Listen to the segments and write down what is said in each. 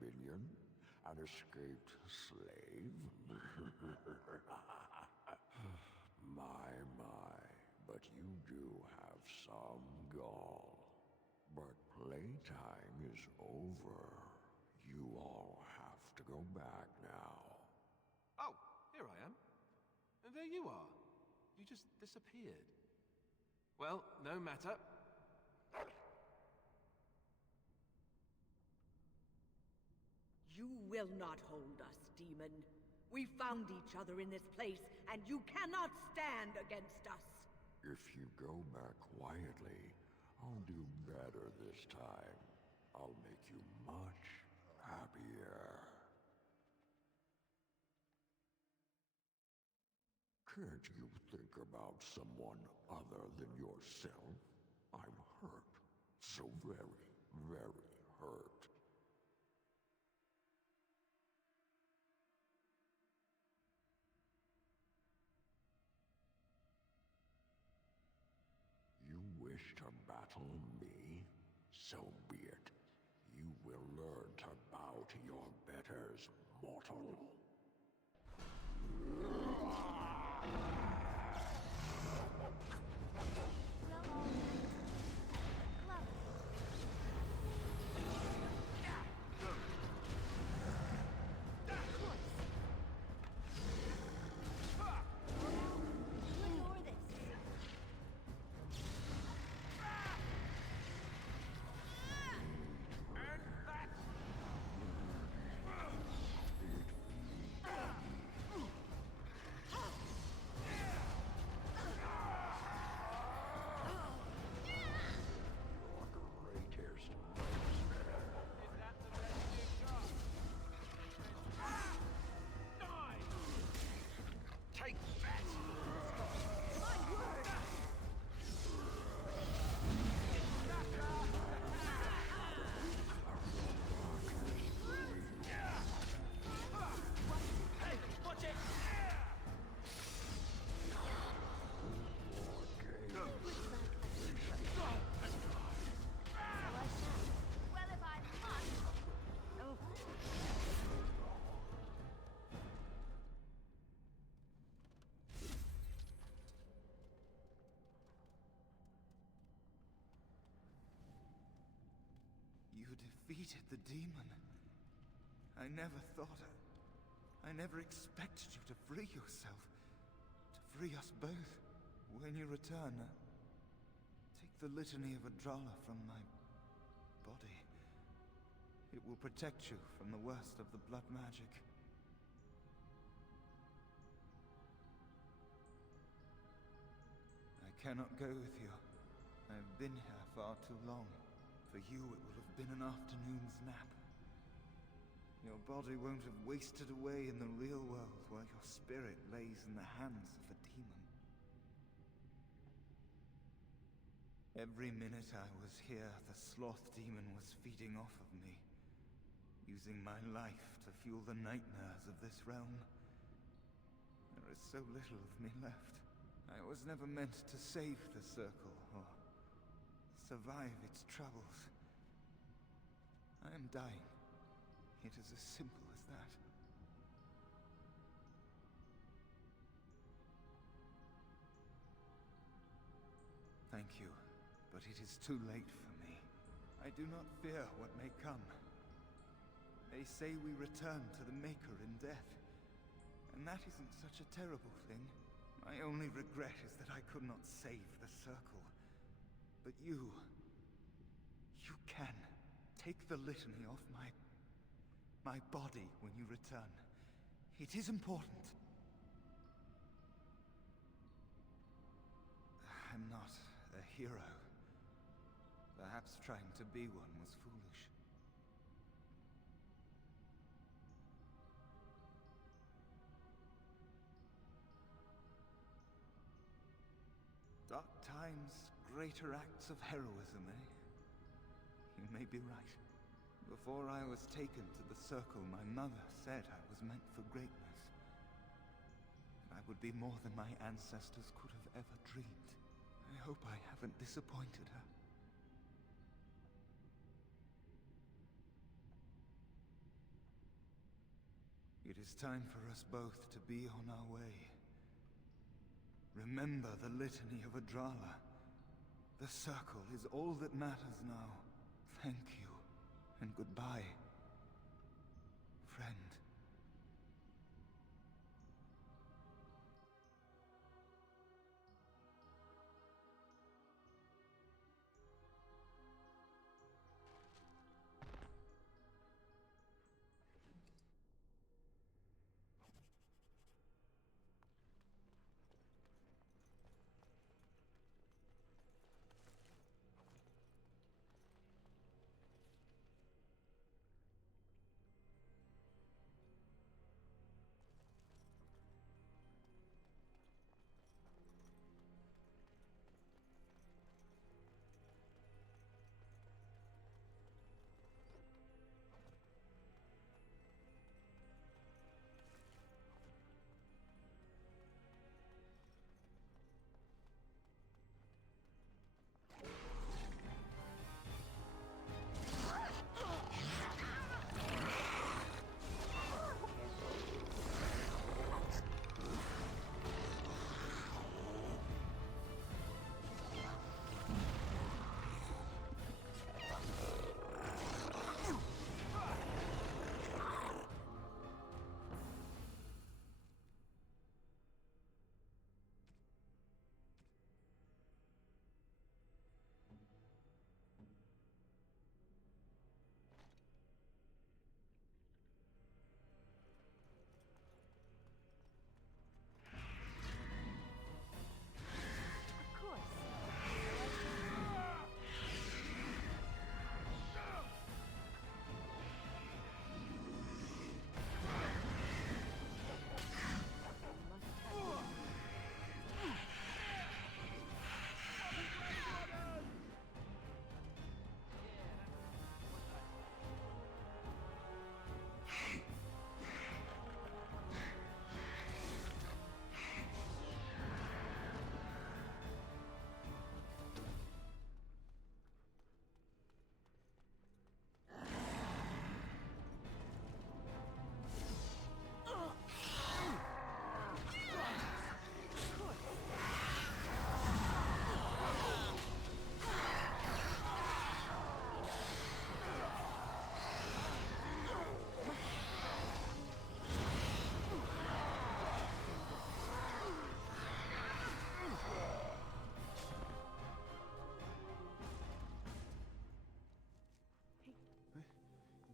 minion? An escaped slave? My, but you do have some gall. But playtime is over. You all have to go back now. Oh, here I am. And there you are. You just disappeared. Well, no matter. You will not hold us, demon. We found each other in this place, and you cannot stand against us. If you go back quietly, I'll do better this time. I'll make you much happier. Can't you think about someone other than yourself? I'm hurt. So very, very hurt. You wish to battle me? So be it. You will learn to bow to your betters, mortal. Defeated the demon. I never thought I never expected you to free yourself. To free us both. When you return, take the litany of Adralla from my body. It will protect you from the worst of the blood magic. I cannot go with you. I've been here far too long. For you, it will have been an afternoon's nap. Your body won't have wasted away in the real world while your spirit lays in the hands of a demon. Every minute I was here, the sloth demon was feeding off of me, using my life to fuel the nightmares of this realm. There is so little of me left. I was never meant to save the Circle, or survive its troubles. I am dying. It is as simple as that. Thank you, but it is too late for me. I do not fear what may come. They say we return to the Maker in death, and that isn't such a terrible thing. My only regret is that I could not save the Circle. But you can. Take the litany off my body when you return. It is important. I'm not a hero. Perhaps trying to be one was foolish. Dark times, greater acts of heroism, eh? You may be right. Before I was taken to the Circle, my mother said I was meant for greatness. I would be more than my ancestors could have ever dreamed. I hope I haven't disappointed her. It is time for us both to be on our way. Remember the litany of Adrala. The circle is all that matters now. Thank you, and goodbye, friend.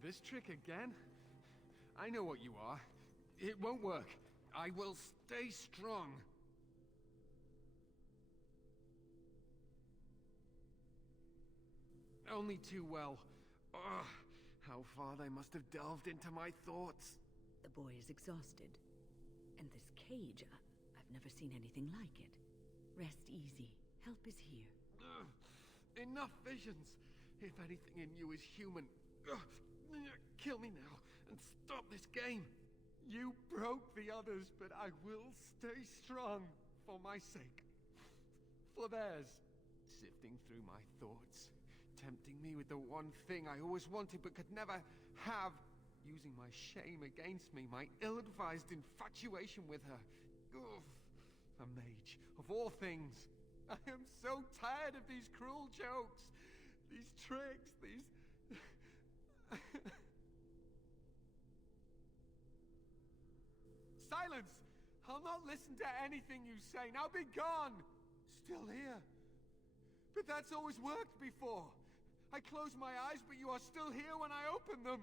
This trick again? I know what you are. It won't work. I will stay strong. Only too well. Ugh, how far they must have delved into my thoughts. The boy is exhausted. And this cage, I've never seen anything like it. Rest easy. Help is here. Ugh, enough visions. If anything in you is human, kill me now and stop this game. You broke the others, but I will stay strong for my sake. For theirs. Sifting through my thoughts, tempting me with the one thing I always wanted but could never have. Using my shame against me, my ill-advised infatuation with her. Ugh, a mage, of all things. I am so tired of these cruel jokes. These tricks, these... Silence! I'll not listen to anything you say. Now be gone! Still here. But that's always worked before. I close my eyes, but you are still here when I open them.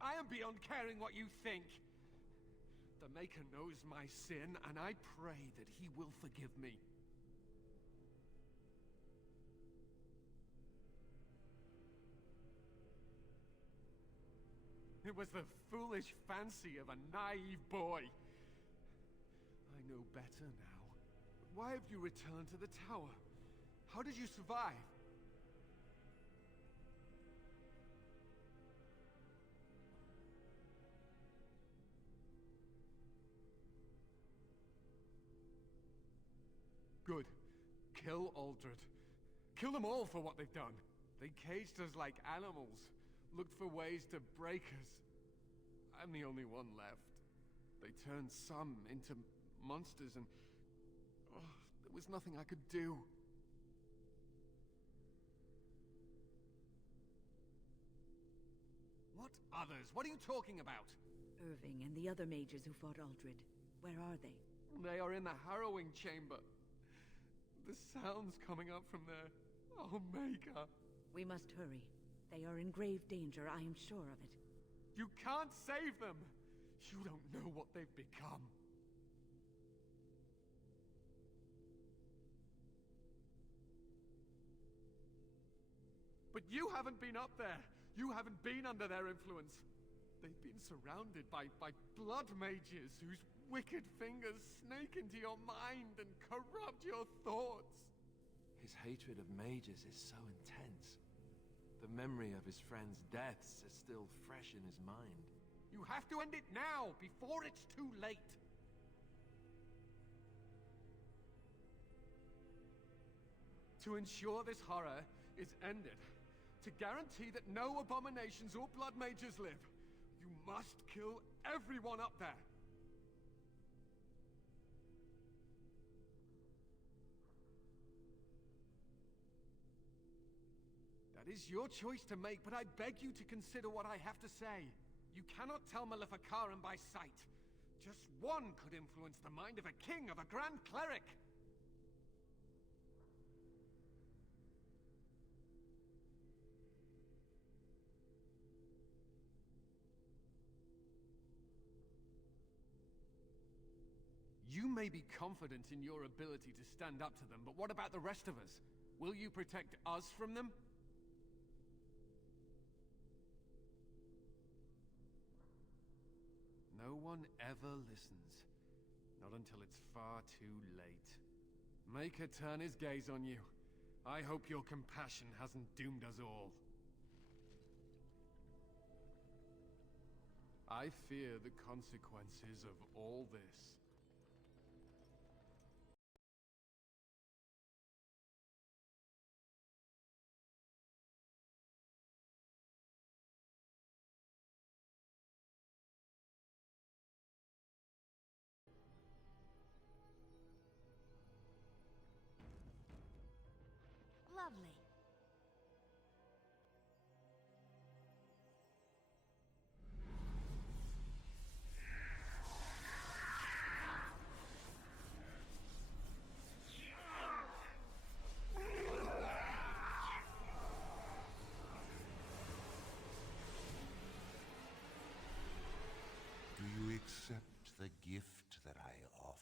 I am beyond caring what you think. The Maker knows my sin, and I pray that he will forgive me. It was the foolish fancy of a naive boy. I know better now. Why have you returned to the tower? How did you survive? Good. Kill Aldred. Kill them all for what they've done. They caged us like animals, looked for ways to break us. I'm the only one left. They turned some into monsters and... oh, there was nothing I could do. What others? What are you talking about? Irving and the other mages who fought Aldred. Where are they? They are in the harrowing chamber. The sounds coming up from there. Oh, Maker. We must hurry. They are in grave danger, I am sure of it. You can't save them! You don't know what they've become. But you haven't been up there. You haven't been under their influence. They've been surrounded by blood mages whose wicked fingers snake into your mind and corrupt your thoughts. His hatred of mages is so intense. The memory of his friends' deaths is still fresh in his mind. You have to end it now, before it's too late. To ensure this horror is ended, to guarantee that no abominations or blood mages live, you must kill everyone up there. That is your choice to make, but I beg you to consider what I have to say. You cannot tell Maleficarum by sight. Just one could influence the mind of a king, of a grand cleric. You may be confident in your ability to stand up to them, but what about the rest of us? Will you protect us from them? No one ever listens. Not until it's far too late. Maker turn his gaze on you. I hope your compassion hasn't doomed us all. I fear the consequences of all this. Lovely. Do you accept the gift that I offer?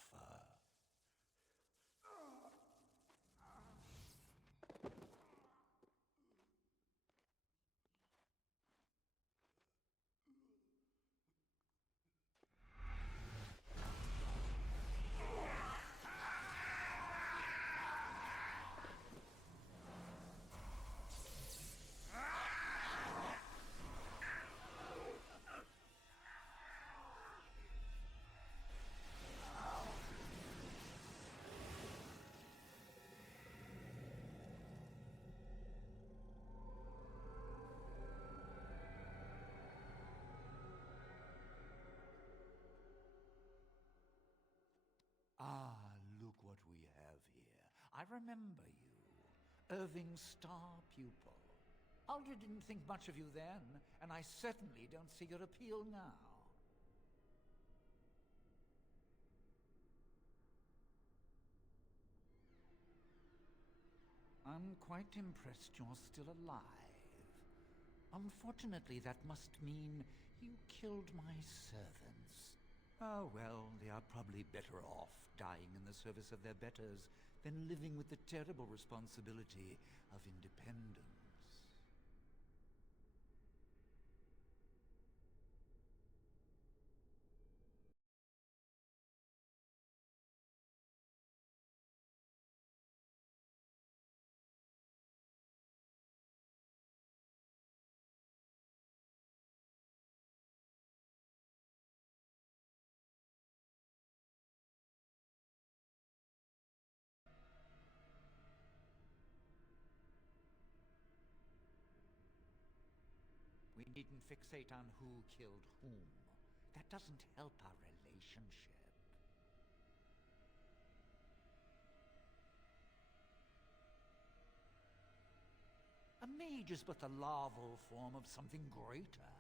Ah, look what we have here. I remember you. Irving's star pupil. Aldred didn't think much of you then, and I certainly don't see your appeal now. I'm quite impressed you're still alive. Unfortunately, that must mean you killed my servants. Oh, well, they are probably better off dying in the service of their betters than living with the terrible responsibility of independence. needn't fixate on who killed whom. That doesn't help our relationship. A mage is but the larval form of something greater.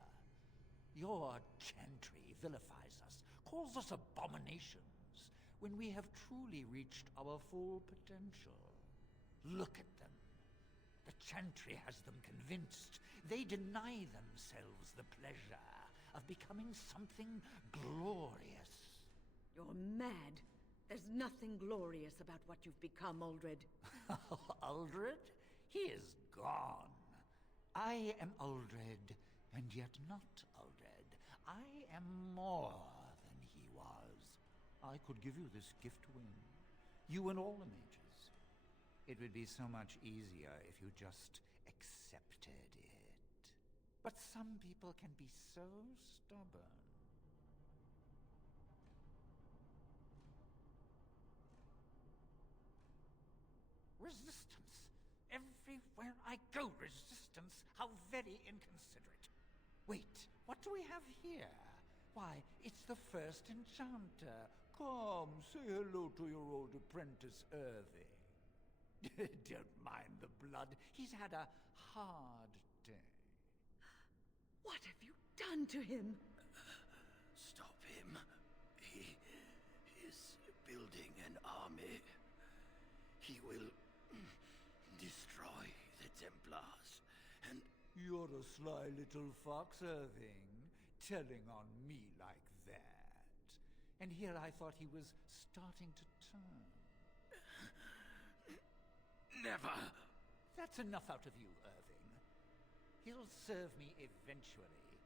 Your chantry vilifies us, calls us abominations, when we have truly reached our full potential. Look at them. The chantry has them convinced. They deny themselves the pleasure of becoming something glorious. You're mad. There's nothing glorious about what you've become, Uldred. Uldred? He is gone. I am Uldred, and yet not Uldred. I am more than he was. I could give you this gift wing. You and all the mages. It would be so much easier if you just accepted it. But some people can be so stubborn. Resistance. Everywhere I go, resistance. How very inconsiderate. Wait, what do we have here? Why, it's the first enchanter. Come, say hello to your old apprentice, Irving. Don't mind the blood. He's had a hard day. What have you done to him? Stop him. He is building an army. He will destroy the Templars, and... You're a sly little fox, Irving, telling on me like that. And here I thought he was starting to turn. Never! That's enough out of you, Irving. He'll serve me eventually,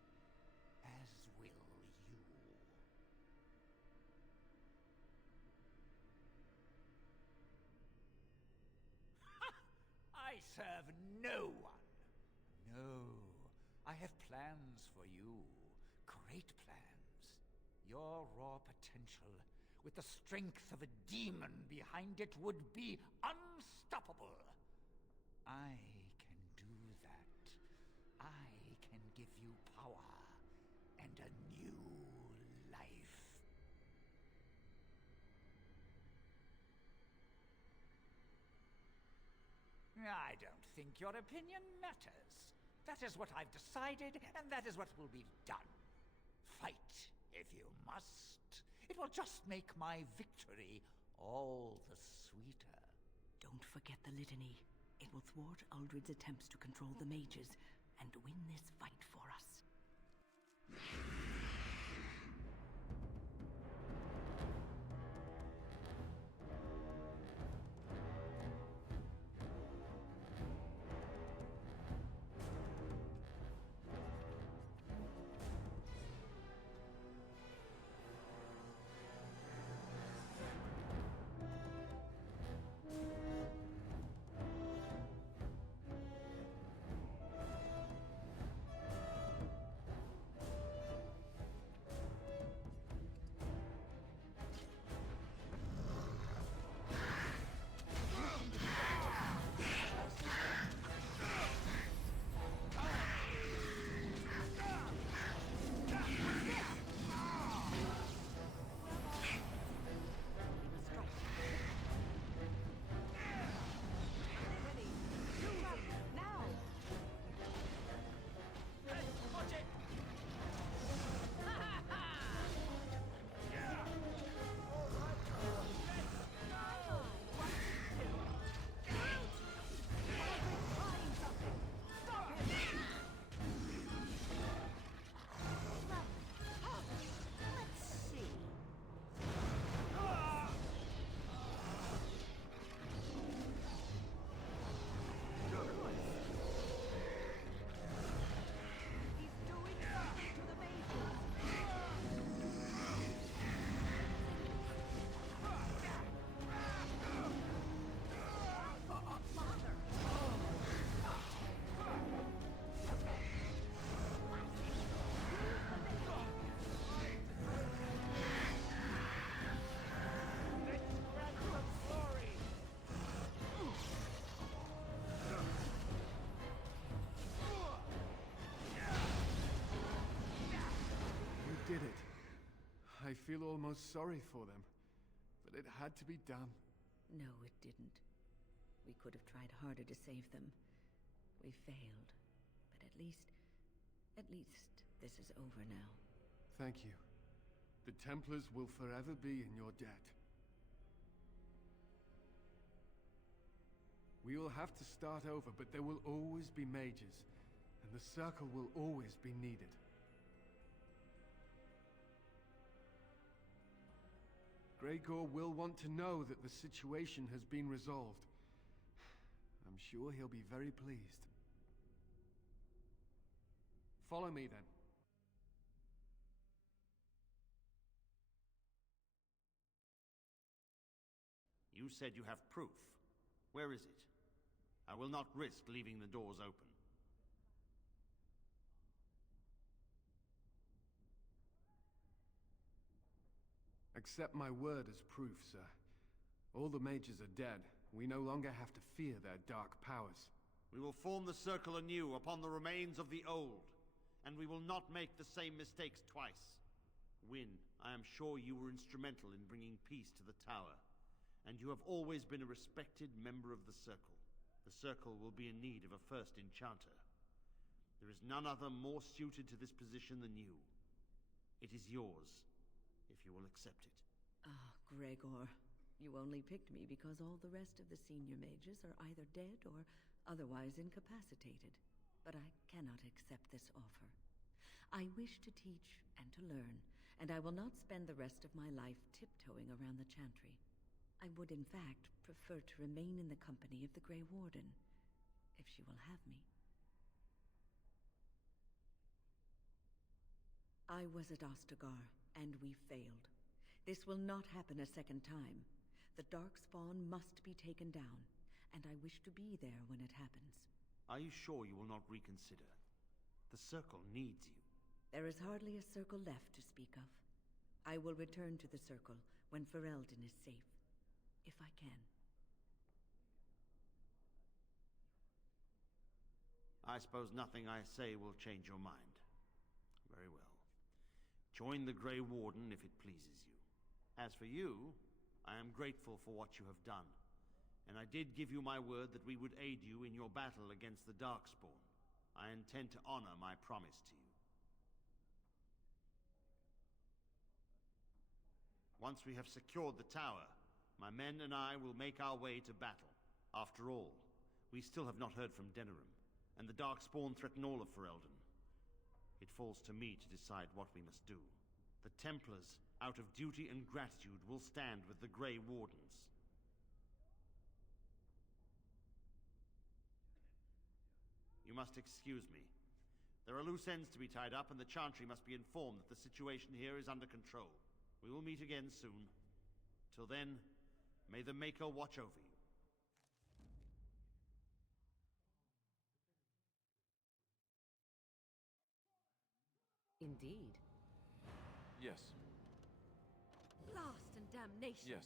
as will you. I serve no one. No, I have plans for you. Great plans. Your raw potential, with the strength of a demon behind it, would be unstoppable. I can do that. I can give you power and a new life. I don't think your opinion matters. That is what I've decided, and that is what will be done. Fight, if you must. It will just make my victory all the sweeter. Don't forget the litany. It will thwart Uldred's attempts to control the mages and win this fight for us. feel almost sorry for them, but it had to be done. No, it didn't. We could have tried harder to save them. We failed. But at least this is over now. Thank you. The Templars will forever be in your debt. We will have to start over, but there will always be mages, and the Circle will always be needed. Gregor will want to know that the situation has been resolved. I'm sure he'll be very pleased. Follow me, then. You said you have proof. Where is it? I will not risk leaving the doors open. Accept my word as proof, sir. All the mages are dead. We no longer have to fear their dark powers. We will form the Circle anew upon the remains of the old, and we will not make the same mistakes twice. Wynne, I am sure you were instrumental in bringing peace to the Tower, and you have always been a respected member of the Circle. The Circle will be in need of a first enchanter. There is none other more suited to this position than you. It is yours, if you will accept it. Ah, Gregor. You only picked me because all the rest of the senior mages are either dead or otherwise incapacitated. But I cannot accept this offer. I wish to teach and to learn, and I will not spend the rest of my life tiptoeing around the Chantry. I would, in fact, prefer to remain in the company of the Grey Warden, if she will have me. I was at Ostagar, and we failed. This will not happen a second time. The Darkspawn must be taken down, and I wish to be there when it happens. Are you sure you will not reconsider? The Circle needs you. There is hardly a Circle left to speak of. I will return to the Circle when Ferelden is safe, if I can. I suppose nothing I say will change your mind. Very well. Join the Grey Warden if it pleases you. As for you, I am grateful for what you have done, and I did give you my word that we would aid you in your battle against the Darkspawn. I intend to honor my promise to you. Once we have secured the tower, my men and I will make our way to battle. After all, we still have not heard from Denerim, and the Darkspawn threaten all of Ferelden. It falls to me to decide what we must do. The Templars, out of duty and gratitude, will stand with the Grey Wardens. You must excuse me. There are loose ends to be tied up, and the Chantry must be informed that the situation here is under control. We will meet again soon. Till then, may the Maker watch over you. Indeed. Yes. Blast and damnation! Yes.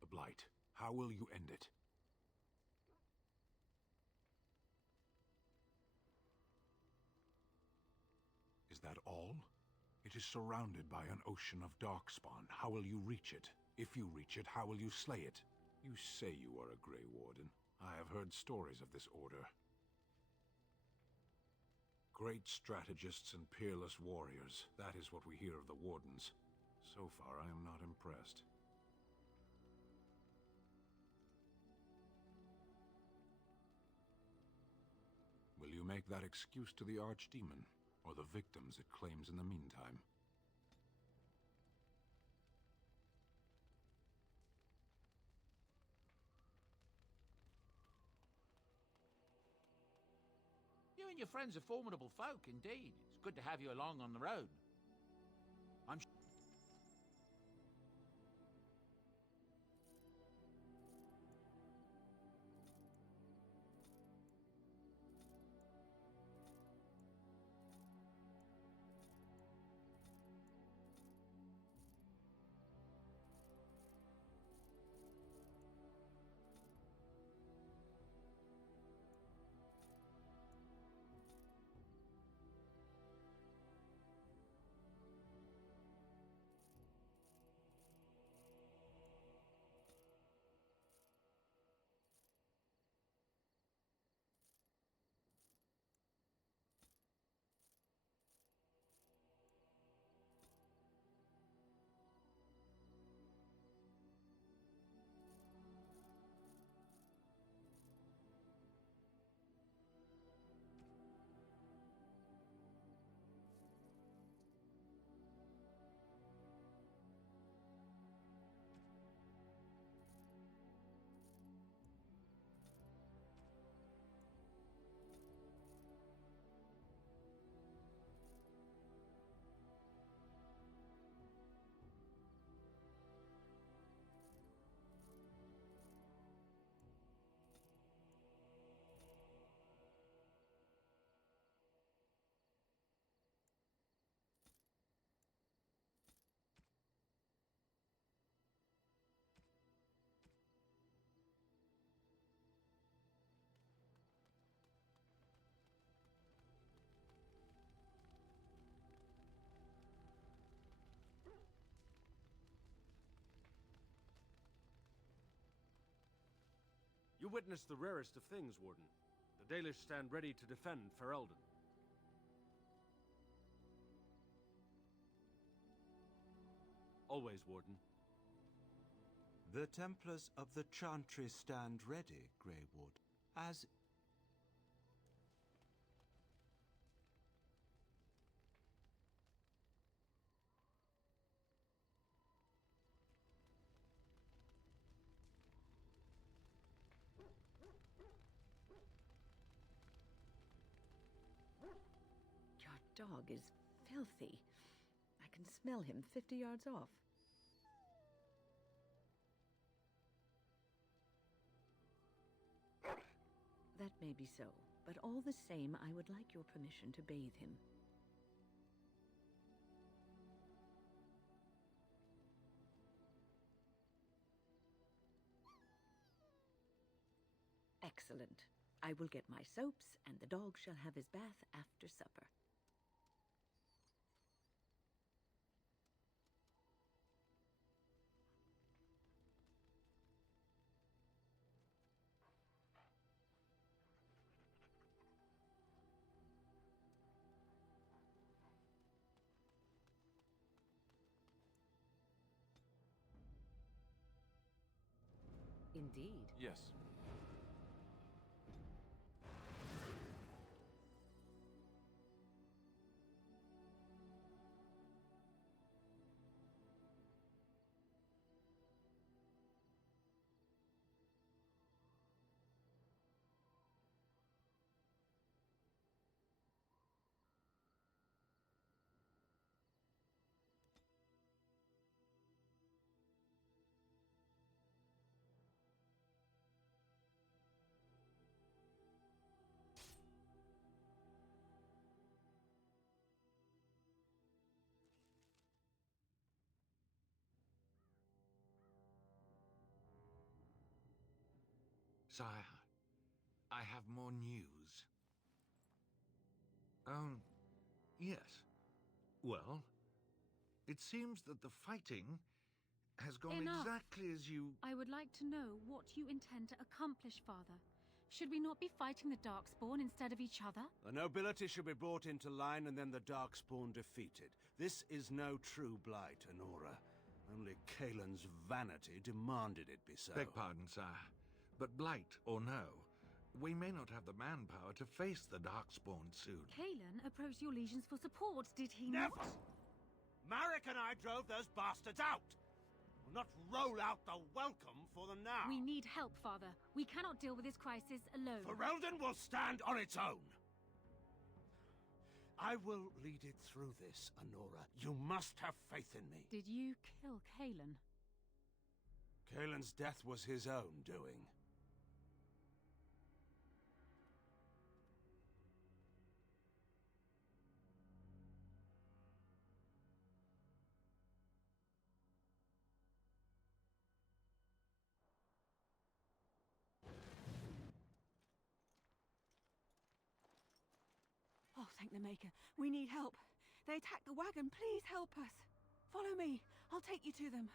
The Blight. How will you end it? Is that all? It is surrounded by an ocean of Darkspawn. How will you reach it? If you reach it, how will you slay it? You say you are a Grey Warden. I have heard stories of this order. Great strategists and peerless warriors. That is what we hear of the Wardens. So far, I am not impressed. Will you make that excuse to the Archdemon, or the victims it claims in the meantime? You and your friends are formidable folk, indeed. It's good to have you along on the road. I'm You witnessed the rarest of things, Warden. The Dalish stand ready to defend Ferelden. Always, Warden. The Templars of the Chantry stand ready, Grey Ward, as... Your dog is filthy. I can smell him 50 yards off. That may be so, but all the same, I would like your permission to bathe him. Excellent. I will get my soaps, and the dog shall have his bath after supper. Indeed. Yes. Sire, I have more news. Yes. Well, it seems that the fighting has gone Enough. exactly as you... I would like to know what you intend to accomplish, Father. Should we not be fighting the Darkspawn instead of each other? The nobility should be brought into line and then the Darkspawn defeated. This is no true blight, Anora. Only Kaelin's vanity demanded it be so. Beg pardon, sire. But blight or no, we may not have the manpower to face the Darkspawn soon. Kaelin approached your legions for support, did he Never! not? Marek and I drove those bastards out! We'll not roll out the welcome for them now! We need help, Father. We cannot deal with this crisis alone. Ferelden will stand on its own! I will lead it through this, Anora. You must have faith in me. Did you kill Kalen? Kalen's death was his own doing. Oh, thank the Maker. We need help. They attacked the wagon. Please help us. Follow me. I'll take you to them.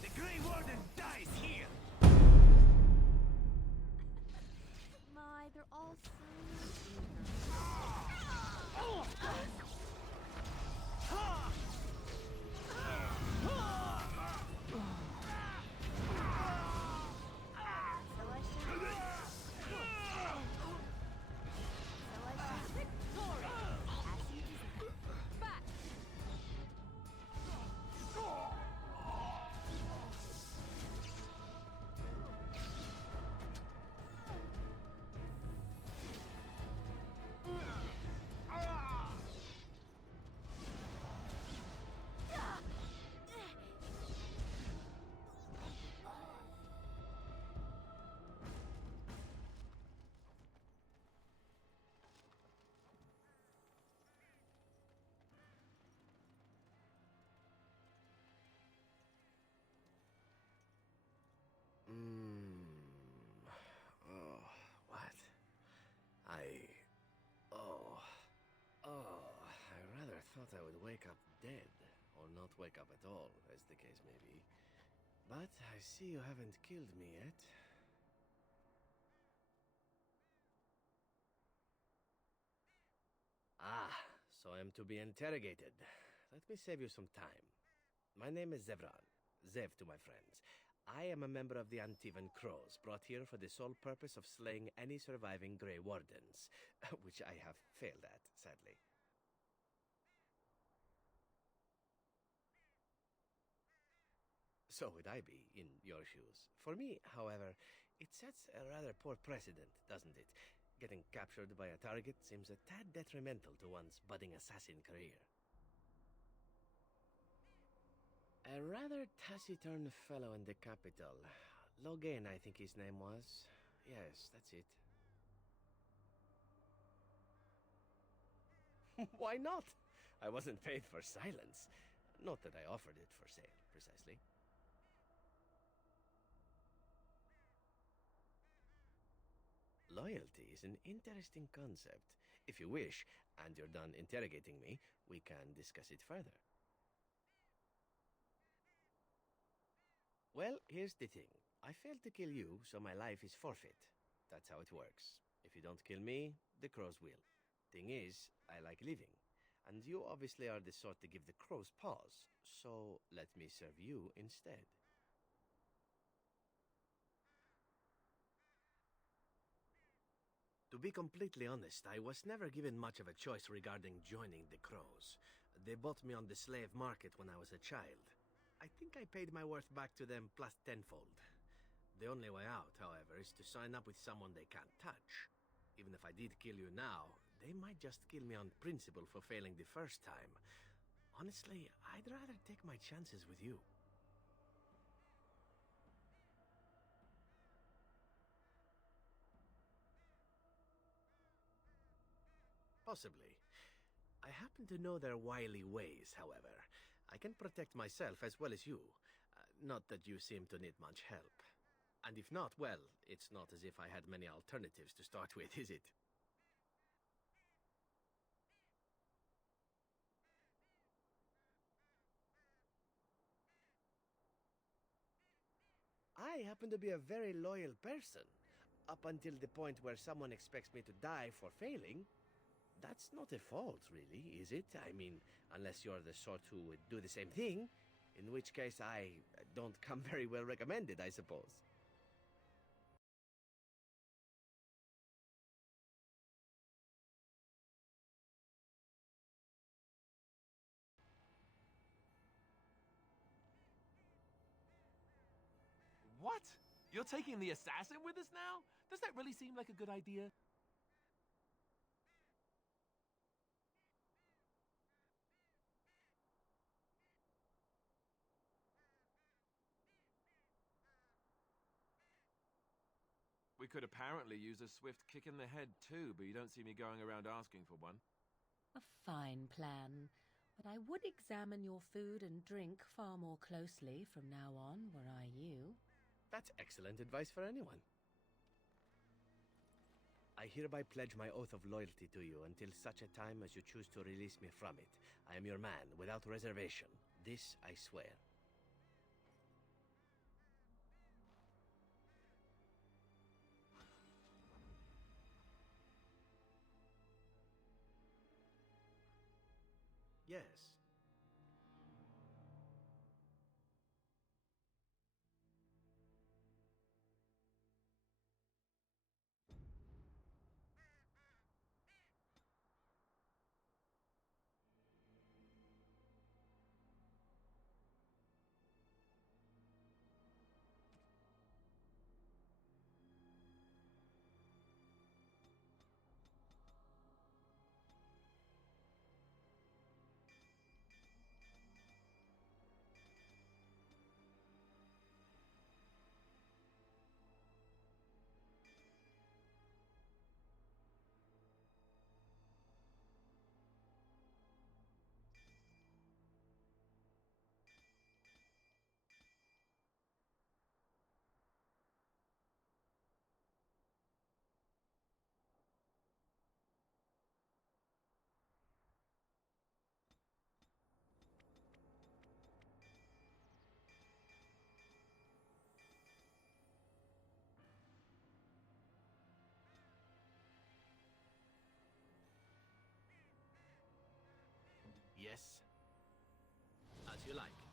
The Grey Warden dies here! My, they're all so... Oh, what? I rather thought I would wake up dead, or not wake up at all, as the case may be. But I see you haven't killed me yet. Ah, so I am to be interrogated. Let me save you some time. My name is Zevran. Zev to my friends. I am a member of the Antivan Crows, brought here for the sole purpose of slaying any surviving Grey Wardens, which I have failed at, sadly. So would I be, in your shoes. For me, however, it sets a rather poor precedent, doesn't it? Getting captured by a target seems a tad detrimental to one's budding assassin career. A rather taciturn fellow in the capital. Logain, I think his name was. Yes, that's it. Why not? I wasn't paid for silence. Not that I offered it for sale, precisely. Loyalty is an interesting concept. If you wish, and you're done interrogating me, we can discuss it further. Well, here's the thing. I failed to kill you, so my life is forfeit. That's how it works. If you don't kill me, the crows will. Thing is, I like living. And you obviously are the sort to give the crows pause, so let me serve you instead. To be completely honest, I was never given much of a choice regarding joining the crows. They bought me on the slave market when I was a child. I think I paid my worth back to them plus tenfold. The only way out, however, is to sign up with someone they can't touch. Even if I did kill you now, they might just kill me on principle for failing the first time. Honestly, I'd rather take my chances with you. Possibly. I happen to know their wily ways, however. I can protect myself as well as you. Not that you seem to need much help. And if not, well, it's not as if I had many alternatives to start with, is it? I happen to be a very loyal person. up until the point where someone expects me to die for failing, that's not a fault, really, is it? I mean, unless you're the sort who would do the same thing, in which case I don't come very well recommended, I suppose. What? You're taking the assassin with us now? Does that really seem like a good idea? We could apparently use a swift kick in the head too, but you don't see me going around asking for one. A fine plan. But I would examine your food and drink far more closely from now on, were I you. That's excellent advice for anyone. I hereby pledge my oath of loyalty to you until such a time as you choose to release me from it. I am your man, without reservation. This I swear. Yes. Yes. As you like.